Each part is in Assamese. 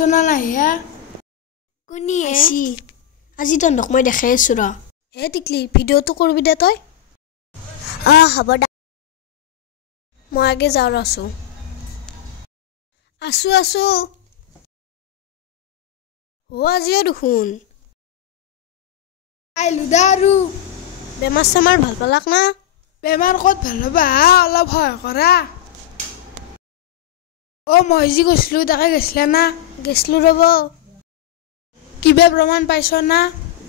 আছনা নাই হে কোনি আছি আজি তন্দক মই দেখাই আছো ৰ হে টিকলি ভিডিওটো কৰবি দে তই হ'ব দা মই আগে যাও আছো আছো ও আজিও দেখোন আইলু দা আৰু বেমাৰ চেমাৰ ভাল পালাক না বেমাৰ ক'ত ভাল হ'বা অলপ ভয় কৰা মই যি গৈছিলোঁ তাকে গৈছিলা না গেছলো ৰব কিবা প্ৰমাণ পাইছ না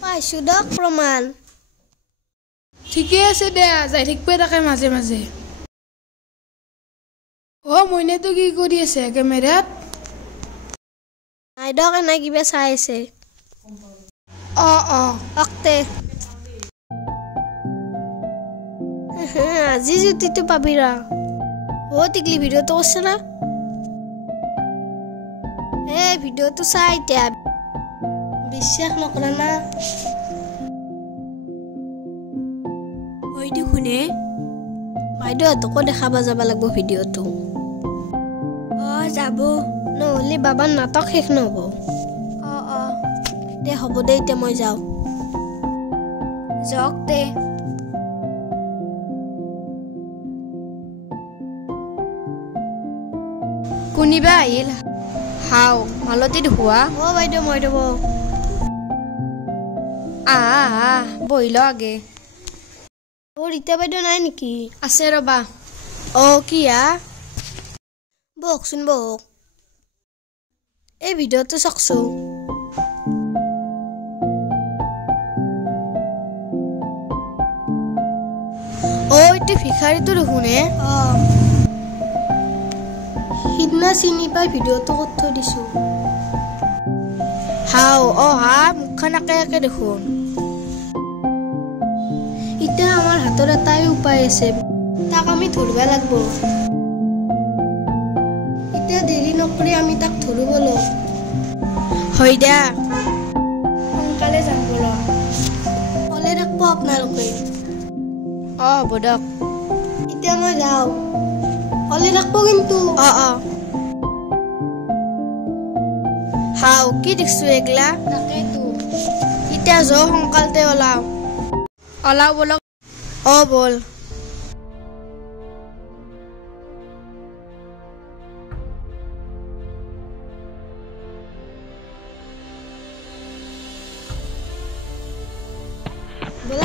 পাইছো দক প্ৰমাণ ঠিকে আছে দে যাই থাকিবই তাকে মাজে মাজে মইনাটো কি কৰি আছে কেমেৰাত নাই দক এনে কিবা চাই আছে অকতে আজি জুতিটো পাবি ৰ টিকলি ভিডিওটো কৰছে না ভিডিওটো চাই এতিয়া বিশ্বাস নকৰা না দেখোনে বাইদেউহঁতকো দেখাব যাব লাগিব ভিডিওটো যাব নহ'লে বাবাৰ নাটক শেষ নহ'ব দে হ'ব দে এতিয়া মই যাওঁ যাওক দে কোনিবা আহিল হাও মালতী দেখুৱা বাইদেউ মই দেব বহিল আগে ৰীতা বাইদেউ নাই নেকি আছে ৰবা কি বহকচোন বহক এই ভিডিওটো চাকছো এইটো ভিখাৰীটো দেখোনে সিদিনা চিনি পাই ভিডিওটো ক'ত থৈ দিছো মুখখন একে দেখোন এতিয়া আমাৰ হাতৰ এটাই উপায় আছে তাক আমি ধৰিব লাগিব এতিয়া দেৰি নকৰি আমি তাক ধৰো বলো হয় দে সোনকালে যাম বলো ক'লে ৰাখব আপোনালোকে হ'ব দিয়ক এতিয়া মই যাওঁ ক'লে ৰাখব কিন্তু কি দেখছো এগলা তাকেতো এতিয়া সোনকালতে ওলাও বলক বল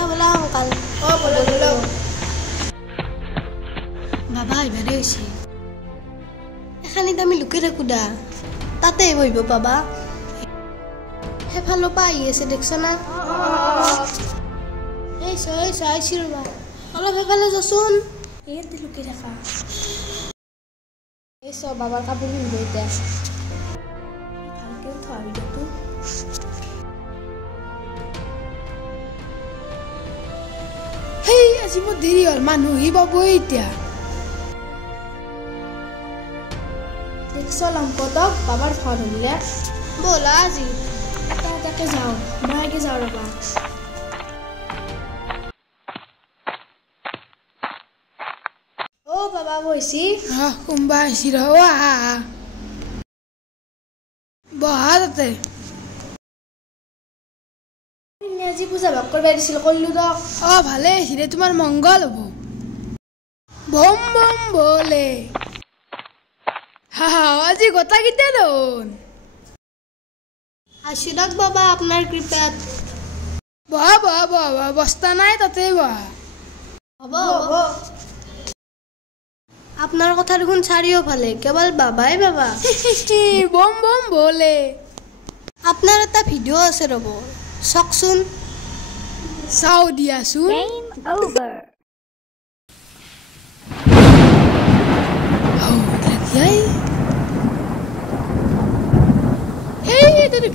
বলা সোনকাল বাবা ইবাৰে হৈছে এখানিত আমি লুকাই থাকো দা তাতে বহিব পাবা সেইফালৰ পৰা আহি আছে দেখছ না চাইছি ৰবা অলপ সেইফালে যাচোন লুকাই থাকা বাবাৰ কাপোৰ পিন্ধিব এতিয়া ভালকে থোৱা ভিডিঅ'টো আজি মোৰ দেৰি হ'ল মানুহ পাবই এতিয়া দেখছ লম্পতক বাবাৰ ভয় ধৰিলে ব'লা আজি তাকে যাওঁ মই আগে যাওঁ ৰবা বাবা বহিছি কোনবা আহিছি বহা তাতে আজি পূজা ভাগ কৰিব দিছিল কৰিলো দক ভালে আহিছি দে তোমাৰ মংগল হ'ব বম বম বলে আজি গোটা কেইটা দেখোন আছো দক বাবা আপোনাৰ কৃপাত বহা বস্তা নাই তাতে বহা হ'ব আপনাৰ কথা দেখুন চাৰিওফালে কেৱল বাবাই বাবা বম বম বলে আপনাৰ এটা ভিডিও আছে ৰব চাওকচোন চাও দিয়াচোন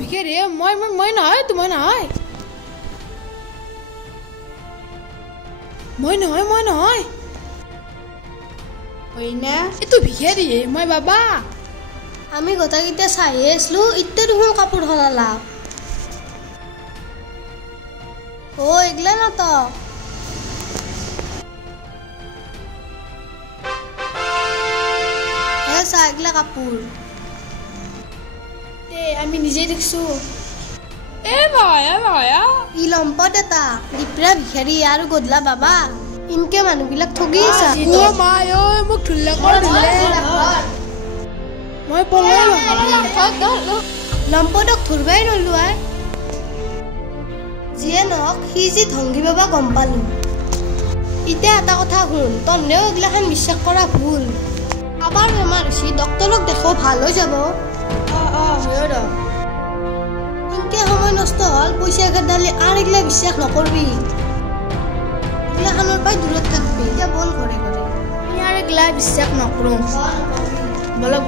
ভিখাৰী মই নহয় মই নহয় হয়না এইটো ভিখাৰী মই বাবা আমি গোটাকেইটা চাই আছিলো এতিয়া দেখোন কাপোৰ সলালা এগলা না তো চা এগলা কাপোৰ আমি নিজে দেখছো ই লম্পট এটা দীপৰা ভিখাৰী আৰু গধলা বাবা ইনকে মানুহবিলাক ঠগি আছে মোক ধুলে কৰ ধুলে মই পলাই লম্পটক ধৰবাই নলো আই যিয়ে নহওক সি যি ধংগী বাবা গম পালো এতিয়া এটা কথা শুন তন্নেও এইগিলাখান বিশ্বাস কৰা ভুল আবাৰ বেমাৰ হৈছে ডক্তৰক দেখাও ভাল হৈ যাব ইনকে সময় নষ্ট হল পইচা খেদালি আৰু এইগিলা বিশ্বাস নকৰবি এইগিলাখানৰ পৰাই দূৰত থাকবি এতিয়া বল ঘৰে ঘৰে আমি আৰু এগিলা বিশ্বাস নকৰোঁ বলক